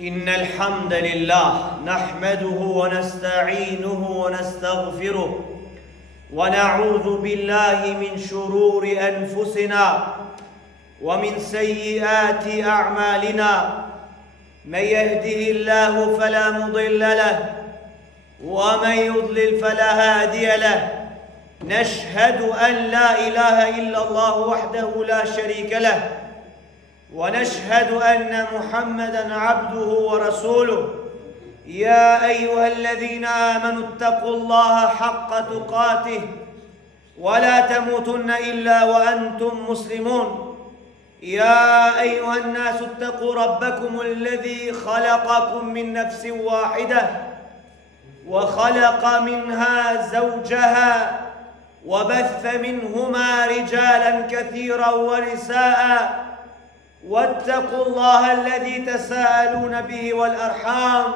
إن الحمد لله نحمده ونستعينه ونستغفره ونعوذ بالله من شرور أنفسنا ومن سيئات أعمالنا من يهده الله فلا مضل له ومن يضلل فلا هادي له نشهد أن لا إله إلا الله وحده لا شريك له ونشهد أن محمدًا عبده ورسوله يا أيها الذين آمنوا اتقوا الله حق تقاته ولا تموتن إلا وأنتم مسلمون يا أيها الناس اتقوا ربكم الذي خلقكم من نفس واحدة وخلق منها زوجها وبث منهما رجالا كثيرا ونساء واتقوا الله الذي تساءلون به والأرحام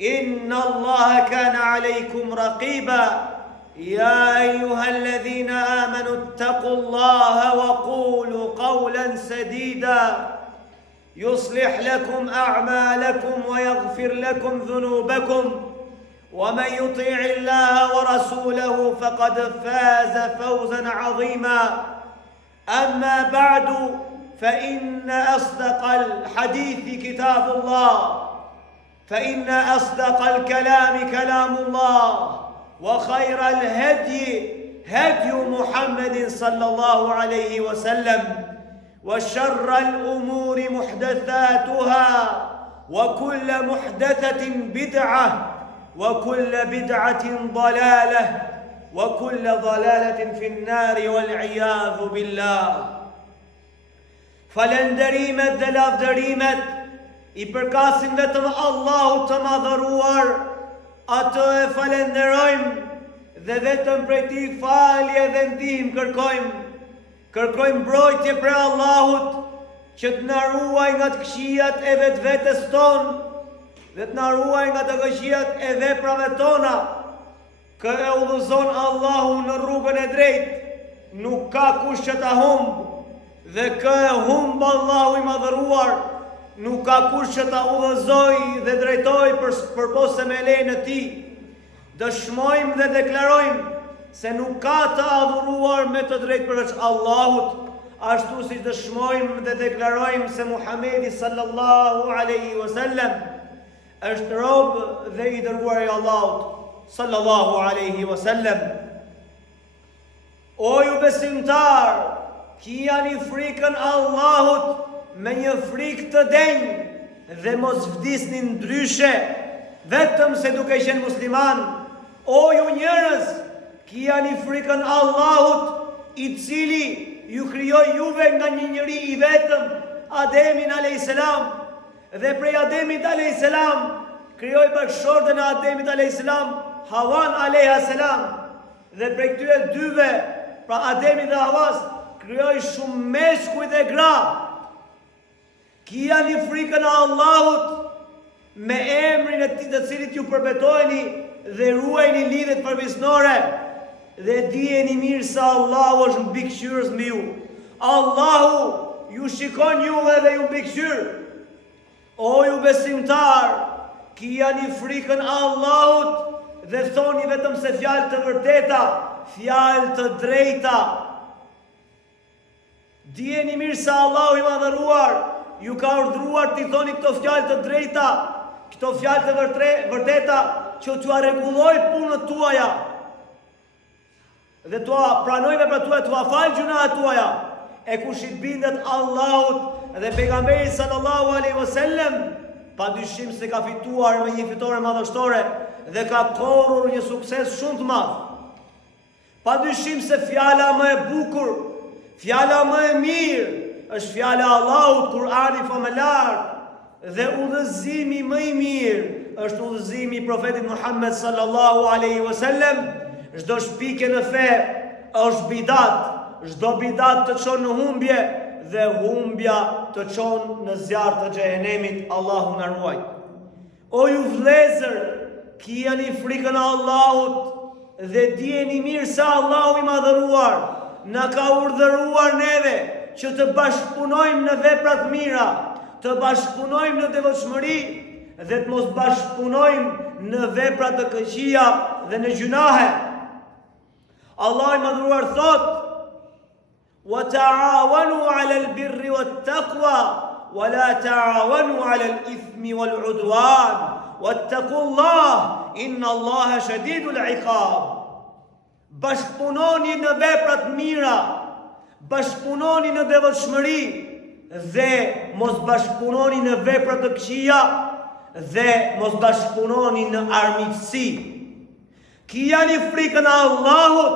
إن الله كان عليكم رقيبا يا أيها الذين آمنوا اتقوا الله وقولوا قولا سديدا يصلح لكم أعمالكم ويغفر لكم ذنوبكم ومن يطيع الله ورسوله فقد فاز فوزا عظيما أما بعد فإن أصدق الحديث كتاب الله فإن أصدق الكلام كلام الله وخير الهدي هدي محمد صلى الله عليه وسلم وشر الأمور محدثاتها وكل محدثة بدعة وكل بدعة ضلالة وكل ضلالة في النار والعياذ بالله. Falenderimet dhe lavdërimet I përkasin vetëm Allahut të madhëruar, atë e falenderojmë dhe vetëm prej tij falje dhe ndihmë kërkojmë. Kërkojmë mbrojtje prej Allahut që të na ruaj nga të këqijat e vetvetes tonë dhe të na ruaj nga të këqijat e veprave tona. Kë e udhëzon Allahu në rrugën e drejtë, nuk ka kush që ta humbë. Dhe kë e humbë Allahu I madhëruar, nuk ka kush që ta udhëzoj dhe drejtoj përpose me lejen e tij. Dëshmojmë dhe deklarojmë se nuk ka të adhuruar me të drejtë përveç Allahut, ashtu si dëshmojmë dhe deklarojmë se Muhamedi sallallahu alaihi wasallam është rob dhe I dërguar I Allahut sallallahu alaihi wasallam. O ju besimtar, ki janë I frikën Allahut me një frikë të denjë dhe mos vdisni ndryshe vetëm se duke qenë musliman. O ju njerëz, ki janë I frikën Allahut I cili ju krijoi juve nga një njeri I vetëm, Ademin alayhis salam, dhe prej Ademit alayhis salam krijoi bashkëshortën e Ademit alayhis salam, Hawan alayhis salam, dhe prej këtyre dyve, pra Ademit dhe Hawas, krijoi shumë meshkuj dhe gra. Ki janë I frikën e Allahut me emrin e tij të cilit ju përbetoheni dhe ruajeni lidhjet përvisnore, dhe dijeni mirë se Allahu është mbikëqyrës mbi ju. Allahu ju shikon juve dhe ju mbikëqyr. O ju besimtar, ki janë I frikën e Allahut dhe thoni vetëm se fjalë të vërteta, fjalë të drejta. Dijeni mirë se Allahu I madhëruar ju ka urdhëruar t'i thoni këto fjalë të drejta, këto fjalë të vërteta që t'ua rregulloj punët tuaja dhe t'ua pranoj veprat tuaja, t'ua fal gjunahet tuaja. E kush I bindet Allahut dhe pejgamberit sallallahu alaihi wasallam, padyshim se ka fituar me një fitore madhështore dhe ka korrur një sukses shumë të madh. Padyshim se fjala më e bukur, fjala më e mirë është fjala e Allahut, Kur'ani famëlar, dhe udhëzimi më I mirë është udhëzimi I profetit Muhammed sallallahu alaihi wasallam. Çdo shpikje në fe është bidat, çdo bidat të çon në humbje dhe humbja të çon në zjarr të xhehenemit. Allahu na ruaj. O ju vëllezër, ki janë I frikën e Allahut dhe dijeni mirë se Allahu I madhëruar na ka urdhëruar neve që të bashkëpunojmë në veprat mira, të bashkëpunojmë në devotshmëri dhe të mos bashkëpunojmë në vepra të këqija dhe në gjunahe. Allah i madhruar thot: "Wa ta'awanu 'ala al-birri wat-taqwa, wa la ta'awanu 'ala al-ithmi wal-'udwan, wattaqullah, inna Allaha shadidul 'iqab." Bashkëpunoni në vepra të mira, bashkëpunoni në devotshmëri dhe mos bashkëpunoni në vepra të këqija dhe mos bashkëpunoni në armiqësi. Kijani frikën e Allahut,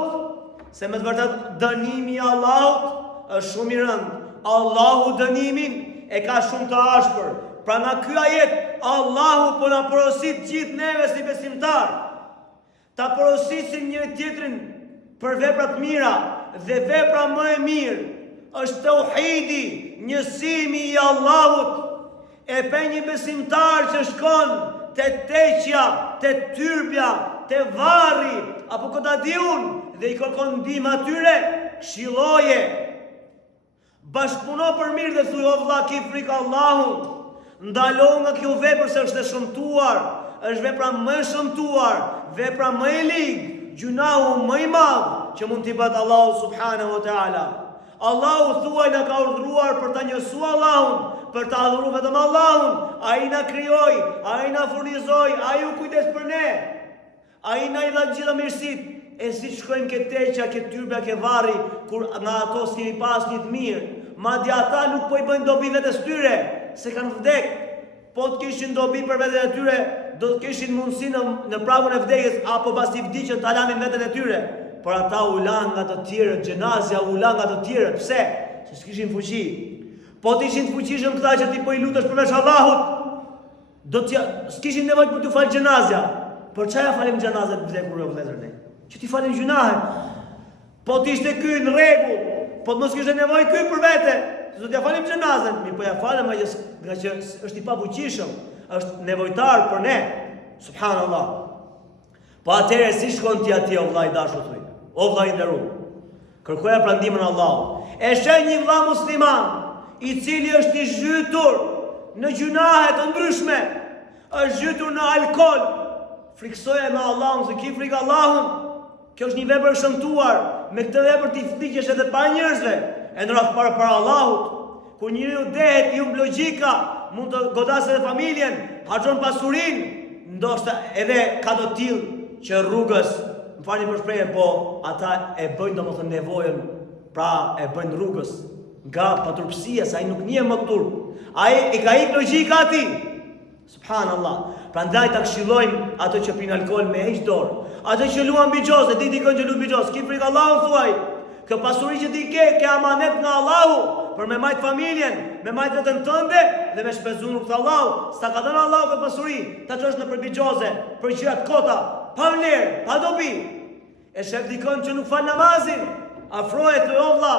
se me të vërtet dënimi i Allahut është shumë i rëndë. Allahu dënimin e ka shumë të ashpër. Pra nga ky ajet Allahu po na porosit gjithë neve si besimtar ta porosisim njëri tjetrin për vepra të mira, dhe vepra më e mirë është tauhidi, njësimi i Allahut. E pe një besimtar që shkon te teqja, te tyrbja, te varri apo kodadiun dhe i kërkon ndihmë atyre, këshilloje, bashkëpuno për mirë dhe thuj: "O vëlla, ki frikë Allahut, ndalo nga kjo vepër se është e shëmtuar, është vepra më e shëmtuar, vepra më e ligë, gjunahu më i madh që mund t'i bëhet Allahu subhanahu wa ta'ala." Allahu thuaj na ka urdhëruar për ta njësuar Allahun, për ta adhuruar vetëm Allahun. Ai na krijoi, ai na furnizoi, ai u kujdes për ne. Ai na i dha gjitha mirësitë. E si shkojmë ke teqja, ke tyrbja, ke varri, kur nga ato s'kemi pas një të mirë. Madje ata nuk po i bëjnë dobi vetes tyre, se kanë vdek. Po të kishin dobi për veten e tyre, do të kishin mundësi në pragun e vdekjes apo pasi vdiqën ta lanin veten e tyre. Por ata u lanë nga të tjerët, gjenazja u lanë nga të tjerët. Pse? Se s'kishin fuqi. Po të ishin të fuqishëm këta që ti po i lutesh përveç Allahut, s'kishin nevojë për t'u falë gjenazja. Por çaja falim gjenazën të vdekur o vëllezër ne? Që ti falim gjunahe. Po t'ishte ky në rregull, po të mos kishte nevojë ky për vete, se do t'ja falim gjenazën. Mi po ja falem nga që është i pafuqishëm, është nevojtar për ne. Subhanallah. Po atëherë si shkon ti atje o vëllai i dashur thuj? O vëllai i nderuar, kërkoja pra ndihmën e Allahut. E sheh një vëlla musliman i cili është i zhytur në gjunahe të ndryshme, është zhytur në alkol, friksoje me Allahun, se ki frikë Allahun. Kjo është një vepër e shëmtuar. Me këtë vepër ti vdiqesh edhe para njerëzve, e në radhë para Allahut. Kur njeriu dehet i logjika, mund të godasë edhe familjen, harxhon pasurinë, ndoshta edhe ka do tillë që rrugës, më falni për shprehjen, po ata e bëjnë domethënë nevojën, pra e bëjnë rrugës nga paturpsia, se ai nuk njeh më turp. Ai e ka ikë logjika ati. Subhanallah. Prandaj ta këshillojmë ato që pinë alkool me hiç dorë. Ato që luan bixhoz, e di që luan bixhoz, ki frikë Allahut thuaj. Kë pasuri që ti ke amanet nga Allahu për me majt familjen, me majt vetën tënde dhe me shpenzun rrugt Allahu. S'ta ka dhënë Allahu këtë pasuri, ta çosh në për bixhoze, për gjëra të kota, pa vlerë, pa dobi. E shef dikon që nuk fal namazin, afrohet të vëlla.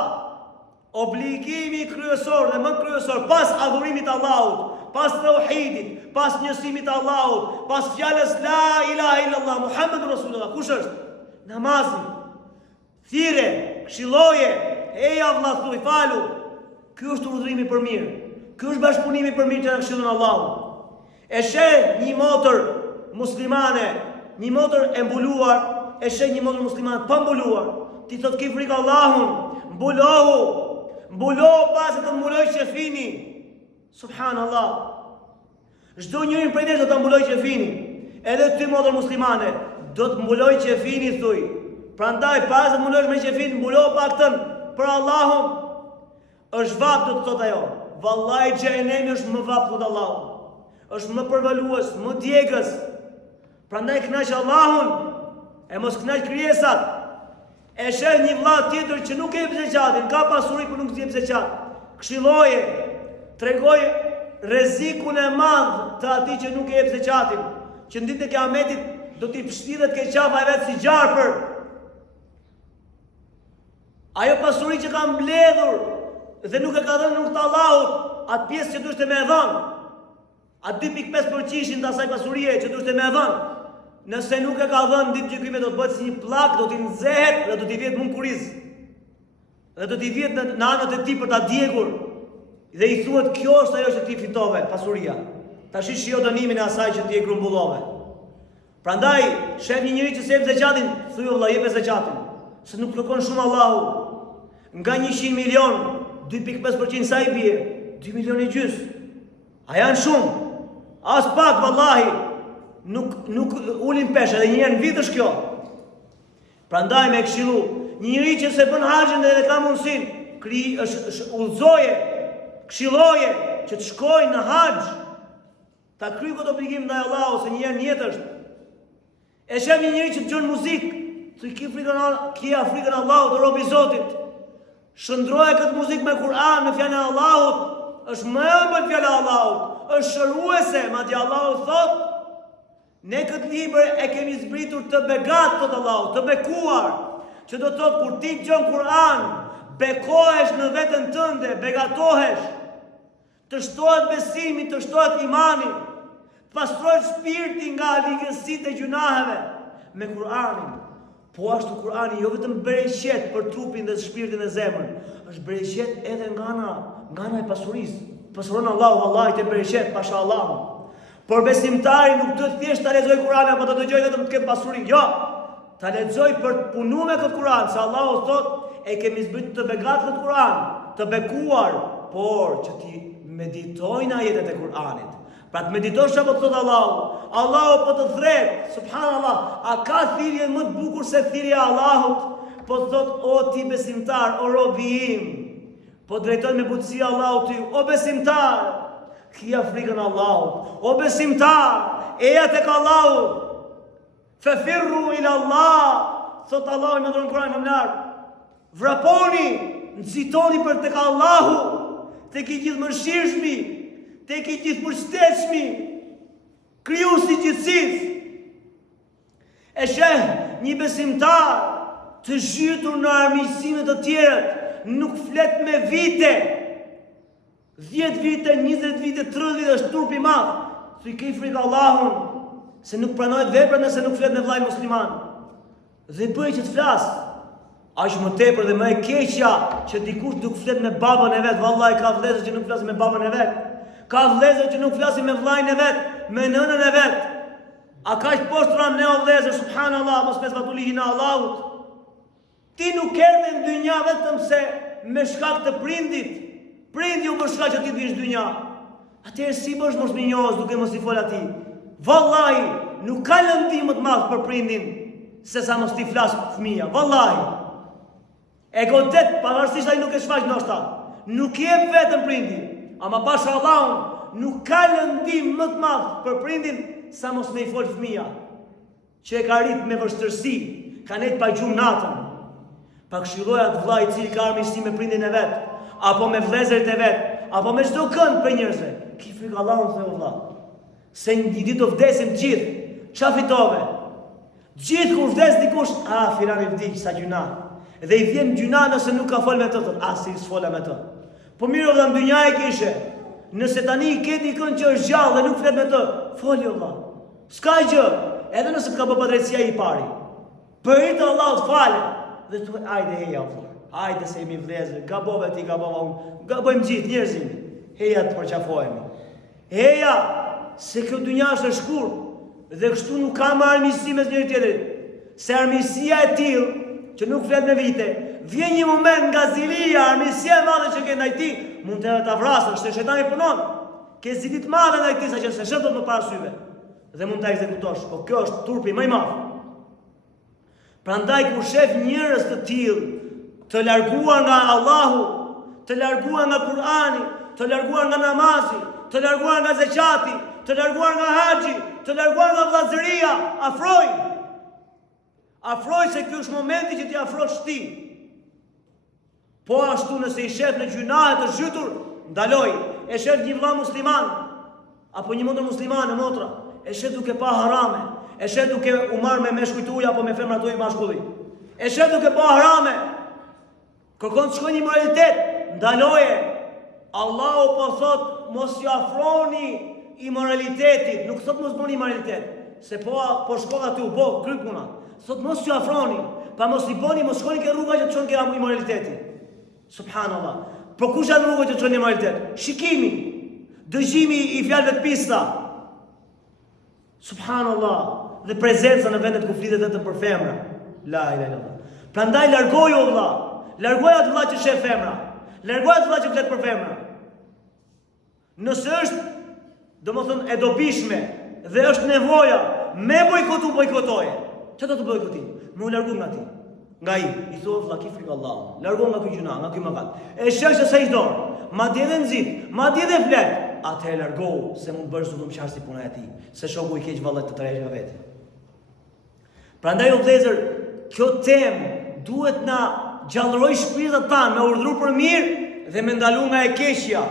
Obligimi kryesor dhe më kryesor pas adhurimit të Allahut, pas tauhidit, pas njësimit të Allahut, pas fjalës la ilaha illallah Muhammedur Rasulullah, kush është? Namazi. Thire, këshilloje, eja vëlla thuj, falu. Ky është urdhrimi për mirë. Ky është bashkëpunimi për mirë që na këshillon Allahu. E sheh një motër muslimane, një motër e mbuluar, e sheh një motër muslimane pa mbuluar. Ti thot ki frikë Allahun, mbulohu. Mbulohu pasi të mbuloj qefini. Subhanallah. Çdo njërin prej nesh do ta mbuloj qefini. Edhe ty motër muslimane, do të mbuloj qefini thuj. Prandaj pas të mbulosh me qefin, mbulohu paktën për Allahun. Është vap do të thot ajo. Vallahi xhenemi është më vap thot Allahu. Është më përvalues, më djegës. Prandaj kënaq Allahun, e mos kënaq krijesat. E sheh një vëlla tjetër që nuk e jep zeqatin, ka pasuri por nuk jep zeqat. Këshilloje, tregoj rrezikun e madh të atij që nuk e jep zeqatin, që në ditën e Kiametit do t'i pështidhet ke qafa e vet si gjarpër. Ajo pasuri që ka mbledhur dhe nuk e ka dhënë rrugt të Allahut, atë pjesë që duhet të më dhon, atë 2.5% të asaj pasurie që duhet të më dhon. Nëse nuk e ka dhënë ditë gjykimit, do të bëhet si një plak, do t'i nxehet dhe do t'i vjet mund kuriz. Dhe do t'i vjet në anët e tij për ta djegur. Dhe i thuhet kjo është ajo që ti fitove, pasuria. Tash shijo dënimin e asaj që ti e grumbullove. Prandaj, shef një njëri që sep zekatin, thuaj vëlla jep zekatin, se nuk kërkon shumë Allahu. Nga 100 milion, 2.5% sa i bie? 2 milion e gjys. A janë shumë? As pak vallahi. Nuk ulin peshë, edhe një herë në vit është kjo. Prandaj me këshillu, një njëri që se bën haxhin dhe ka mundsinë, udhzoje, këshilloje që të shkojë në haxh, ta kryej këtë obligim ndaj Allahut, se një herë në jetë është. E shef një njëri që dëgjon muzikë, thoj ki frikën Allahut, o robi i Zotit. Shndroje këtë muzikë me Kur'an, me fjalën e Allahut, është më e ëmbël fjala e Allahut, është shëruese, madje Allahu thotë, ne këtë libër e kemi zbritur të begat, thot Allahu, të bekuar, që do të thotë kur ti dëgjon Kur'an, bekohesh në veten tënde, begatohesh, të shtohet besimi, të shtohet imani, të pastrohet shpirti nga ligësitë e gjunaheve me Kur'anin. Po ashtu Kur'ani jo vetëm bereqet për trupin dhe shpirtin e zemrën, është bereqet edhe nga ana e pasurisë. Pasuron Allahu, vallahi te bereqet, pashallah. Por besimtari nuk do thjesht ta lexoj Kur'anin apo ta dëgjoj vetëm të ketë pasuri. Jo. Ta lexoj për të punuar me këtë Kur'an, se Allahu thotë e kemi zbritur të begat këtë Kur'an, të bekuar, por që ti meditojnë ajetet e Kur'anit. Pra të meditosh apo të thotë Allahu. Allahu po të thret, subhanallah, a ka thirrje më të bukur se thirrja e Allahut? Po të thotë o ti besimtar, o robi im. Po drejton me butësi Allahut ty, o besimtar. Kia frikën Allahut. O besimtar, eja tek Allahu. Fefirru ila Allah. Thot Allahu në dhënë Kur'an më lart. Vraponi, nxitoni për tek Allahu, tek i gjithë mëshirshmi, tek i gjithë përshtatshmi, krijuesi i gjithësisë. E sheh një besimtar të zhytur në armiqësime të tjerët, nuk flet me vite. 10 vite, 20 vite, 30 vite, është turp i madh. Thuaj ke frikë Allahun, se nuk pranohet vepra nëse nuk flet me vllai musliman. Dhe bëj që të flas. Aq më tepër dhe më e keqja që dikush nuk flet me babën e vet, vallahi ka vëllezër që nuk flasin me babën e vet. Ka vëllezër që nuk flasin me vllain e vet, me nënën e vet. A ka që poshtë ram ne o vëllezër, subhanallah, mos me zbatu ligjin e Allahut. Ti nuk erdhe në dynja vetëm se me shkak të prindit. Prindi u për shkak që ti vish në dynja. Atëherë si bësh mos më njohës duke mos i fol atij. Vallahi, nuk ka lëndim më të madh për prindin se sa mos ti flas fëmia. Vallahi. E godet, pavarësisht ai nuk e shfaq ndoshta. Nuk jep vetëm prindin, ama pasha Allahun, nuk ka lëndim më të madh për prindin sa mos me i fol fëmia, që e ka rrit me vështërsi, ka net pa gjumë natën. Pa këshilloj atë vllai i cili ka armiqësi me prindin e vet, apo me vëllezërit e vet, apo me çdo kënd për njerëzve. Ki frikë Allahun theu vlla. Se një ditë do vdesim të gjithë. Çfarë fitove? Gjithë kur vdes dikush, filani vdiq sa gjuna. Dhe i vjen gjuna nëse nuk ka fol me të, si s'fola me të. Po mirë vëlla, në dynja e kishe. Nëse tani i ke dikën që është gjallë dhe nuk flet me të, foli vëlla. S'ka gjë, edhe nëse të ka bërë padrejtësia i pari. Për hitë Allah të fale. Dhe të ajde heja vëlla. Ajde se jemi vlezë, gabove ti, gabova unë. Gabojmë gjithë njerëzimi. Heja të përqafojemi. Heja, se kjo dynja është e shkurt. Dhe kështu nuk ka më armiqësi mes njëri tjetrit. Se armiqësia e tillë që nuk flet me vite, vjen një moment nga zilia, armiqësia e madhe që ke ndaj tij, mund të ta vrasësh, se shejtani punon. Ke zili të madhe ndaj tij saqë se shëtot më para syve. Dhe mund ta ekzekutosh, po kjo është turpi më i madh. Prandaj kur shef njerëz të tillë, të larguar nga Allahu, të larguar nga Kur'ani, të larguar nga namazi, të larguar nga zekati, të larguar nga haxhi, të larguar nga vllazëria, afroj se ky është momenti që ti afrosh ti. Po ashtu nëse i shef në gjunahe të zhytur, ndaloj. E shef një vëlla musliman apo një motër muslimane, motra, e shef duke pa harame, e shef duke u marr me meshkujt uj apo me femrat uj mashkulli, e shef duke pa harame, kërkon të shkojë një moralitet, ndaloje. Allahu po thot mos ju afroni imoralitetit, nuk thot mos bëni imoralitet, se po shkova ty u bë kryp puna. Thot mos ju afroni, pa mos i bëni, mos shkoni ke rruga që të çon ke imoralitetin. Subhanallah. Po kush janë rrugët që çon në moralitet? Shikimi, dëgjimi i fjalëve të pista. Subhanallah, dhe prezenca në vendet ku flitet vetëm për femra. La ilaha illallah. Prandaj largoju vëlla. Largoju atë vëlla që sheh femra. Largoju atë vëlla që flet për femra. Nëse është, domethënë, e dobishme dhe është nevoja, me bojkotoje. Çfarë do të bojkotim? Më u largu nga ti. Nga i thua vëlla ki frikë Allahut. Largo nga ky gjuna, nga ky mëkat. E sheh se sa i dorë, madje edhe nxit, madje edhe flet. Atë e largohu, se mund bësh zullum qartë si puna e tij. Se shoku i keq vallë të tërheqë nga vetë. Prandaj o vëllezër, kjo temë duhet na gjallëroj shpirtat tanë me urdhëru për mirë dhe me ndalu nga e keqja.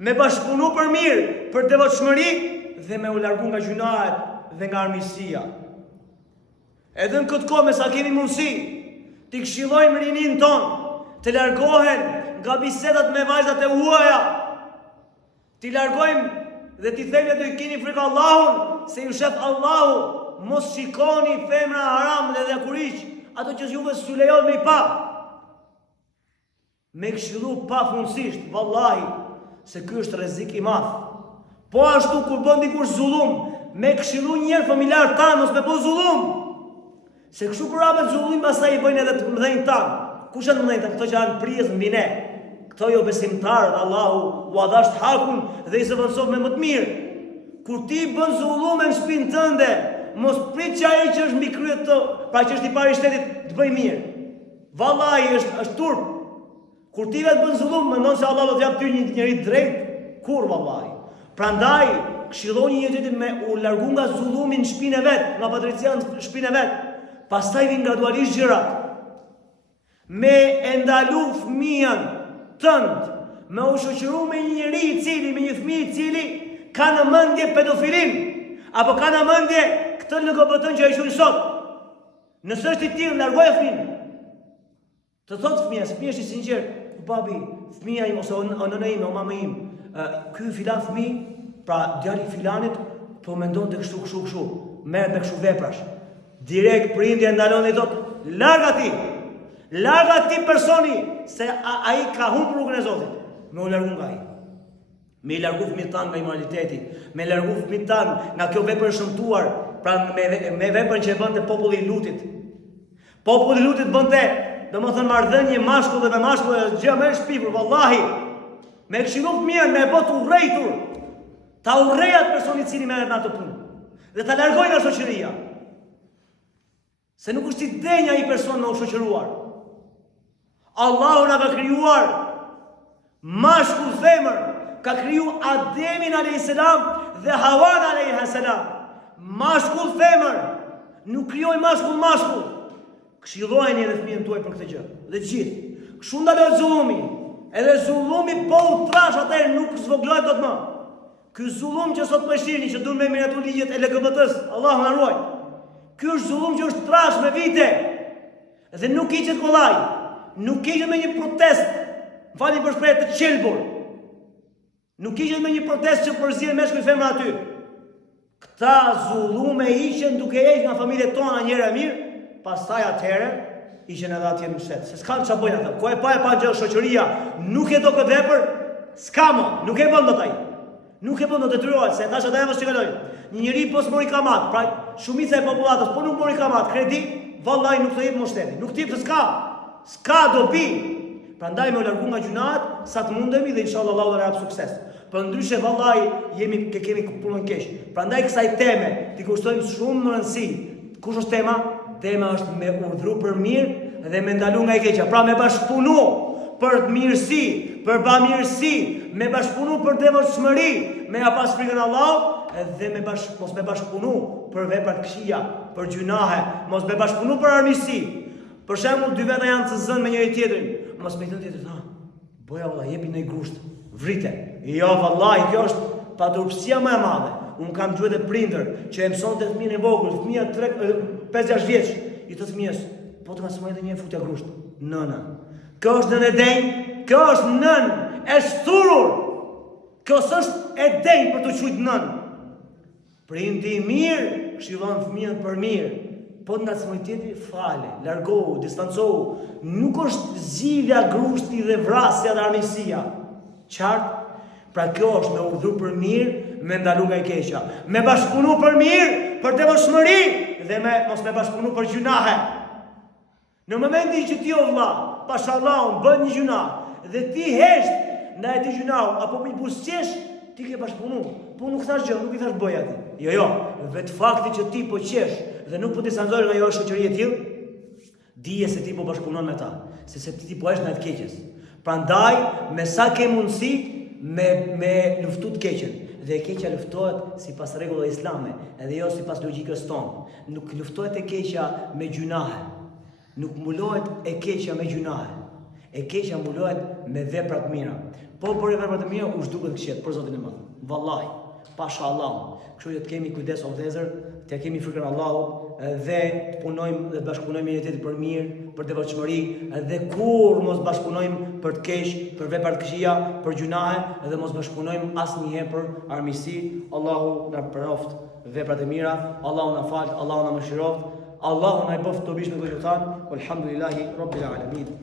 Me bashkëpunu për mirë, për devotshmëri dhe me u largu nga gjunahet dhe nga armiqësia. Edhe në këtë kohë me sa kemi mundësi, t'i këshillojmë rinin ton, të largohen nga bisedat me vajzat e huaja, t'i largojmë dhe t'i thejmë të keni frikë Allahun, se ju shef Allahu, mos shikoni femra haram dhe kuriq, ato që juve s'ju lejon me i pa. Me këshillu pa fundsisht, vallahi, se ky është rrezik i madh. Po ashtu kur bën dikush zullum, me këshillu njerë familjar tanë mos me po zullum. Se kështu për apet zullum, pastaj i bëjnë edhe të mëdhenj tanë. Kush janë mëdhenj tanë? Këto që janë prijes mbi ne. Këto jo besimtarët, Allahu u adhasht hakun dhe i zëvendësov me më të mirë. Kur ti bën zullum në shtëpinë tënde, mos prit që ai që është mbi kryet të, pra që është i pari i shtetit, të bëj mirë. Vallahi është turp. Kur ti vetë bën zullum, mendon se Allah do t'jap ty një njerëz drejt, kur vallahi. Prandaj këshilloni një tjetrin me u largu nga zullumi në shtëpinë e vet, nga padrejtia në shtëpinë e vet. Pastaj vin gradualisht gjërat. Me e ndalu fëmijën tënd, me u shoqëru me një njerëz i cili, me një fëmijë i cili ka në mendje pedofilin, apo ka në mendje këtë LGBT që ai shuan sot. Nëse është i tillë, largoje fëmijën. Të thotë fëmija, se fëmija është i sinqert, babi, fëmija im, ose o nëna ime, o mama im, ky filan fëmij, pra djali filanit, po mendon të kështu, merret me kështu veprash. Direkt prindja ndalon dhe i thotë, larga ti personi, se ai ka humbur rrugën e Zotit. Me u largu nga ai. Me i largu fëmijët tanë nga imoraliteti, me largu fëmijët tanë nga kjo vepër shëmtuar, pra me veprën që e bënte populli i Lutit. Populli i Lutit bënte, domethënë marrëdhënie mashkull dhe me mashkull është gjë më e shpifur, vallahi. Me këshillu fëmijën me bot urrejtur, ta urrejat personi i cili merret në atë punë dhe ta largoj nga shoqëria. Se nuk është i denja i person me u shoqëruar. Allahu na ka krijuar mashkull femër, ka kriju Ademin a.s. dhe Hawan a.s. Mashkull femër, nuk krijoi mashkull. Këshillojeni edhe fëmijën tuaj për këtë gjë. Dhe gjithë. Kështu ndalohet zullumi. Edhe zullumi po u trash atëherë nuk zvoglohet dot më. Ky zullum që sot po shihni që duan me miratu ligjet e LGBT-s, Allahu na ruaj. Ky është zullum që është trash me vite. Dhe nuk hiqet kollaj. Nuk hiqet me një protest, falni për shprehje të qelbur. Nuk hiqet me një protest që përzihen meshkuj femra aty. Këta zullume hiqen duke hequr nga familjet tona njëra mirë. Pastaj atëherë ishin edhe atje në shtet. Se s'kan çfarë bëjnë ata. Ko e pa gjë shoqëria, nuk e do këtë vepër, s'ka më, nuk e bën dot ai. Nuk e bën dot detyrohet, se tash ata janë shkoloj. Një njeri po mori kamat, pra shumica e popullatës po nuk mori kamat, kredi, vallahi nuk të jep më shteti. Nuk tip se s'ka dobi. Prandaj më largu nga gjunat sa të mundemi dhe inshallah Allahu do na jap sukses. Për ndryshe vallahi kemi punën keq. Prandaj kësaj teme ti kushtojmë shumë në rëndësi. Kush është tema? Tema është me urdhëru për mirë dhe me ndalu nga e keqja. Pra me bashkëpunu për mirësi, për bamirësi, me bashkëpunu për devotshmëri, me pas frikën Allahut dhe mos me bashkëpunu për vepra të këqija, për gjunahe, mos me bashkëpunu për armiqësi. Për shembull, dy veta janë të zënë me njëri tjetrin, mos me thënë tjetrit, boja valla jepi në grusht, vrite. Jo vallahi, kjo është padurpsia më e madhe. Unë kam gjuhë dhe prindër që e mësonte fëmijën e vogël, fëmia 5-6 vjeç, i thotë fëmijës, po të mësoj edhe një futja grusht. Nëna. Kjo është nënë e denj, kjo është nënë e shturur. Kjo s'është e denj për të quajtur nën. Prindi i mirë këshillon fëmijën për mirë. po nga së tjetri, fale, largohu, distancohu. Nuk është zgjidhja grushti dhe vrasja dhe armiqësia. Qartë? Pra kjo është me udhëzu për mirë, me ndalu nga e keqja. Me bashkëpunu për mirë, për devotshmëri dhe mos me bashkëpunu për gjunahe. Në momentin që ti o vlla, pashallahu, bën një gjuna dhe ti hesht nga e ti gjunau apo për buzëqesh, ti ke bashkëpunu. Po nuk thash gjë, nuk i thash bëj aty. Jo, vetë fakti që ti po qesh dhe nuk po distancohesh nga ajo shoqëri e tillë, dije se ti po bashkëpunon me ta, se ti po jesh në të keqes. Prandaj, me sa ke mundësi me luftu të keqen. Dhe e keqja luftohet sipas rregullave islame, edhe jo sipas logjikës tonë. Nuk luftohet e keqja me gjunahe. Nuk mbulohet e keqja me gjunahe. E keqja mbulohet me vepra të mira. Po për vepra të mira u zhduket këqet për Zotin e Madh. Vallahi, pashallah. Kështu që të kemi kujdes o vëllezër, të kemi frikën Allahut dhe të punojmë dhe të bashkëpunojmë me jetën për mirë, për devotshmëri dhe kur mos bashkëpunojmë për të keq, për vepra të këqija, për gjunahe dhe mos bashkëpunojmë asnjëherë për armiqësi. Allahu na përoft veprat e mira, Allahu na fal, Allahu na mëshiroft, Allahu na i bëft të bish me të gjithan. Alhamdulillahi Rabbil Alamin.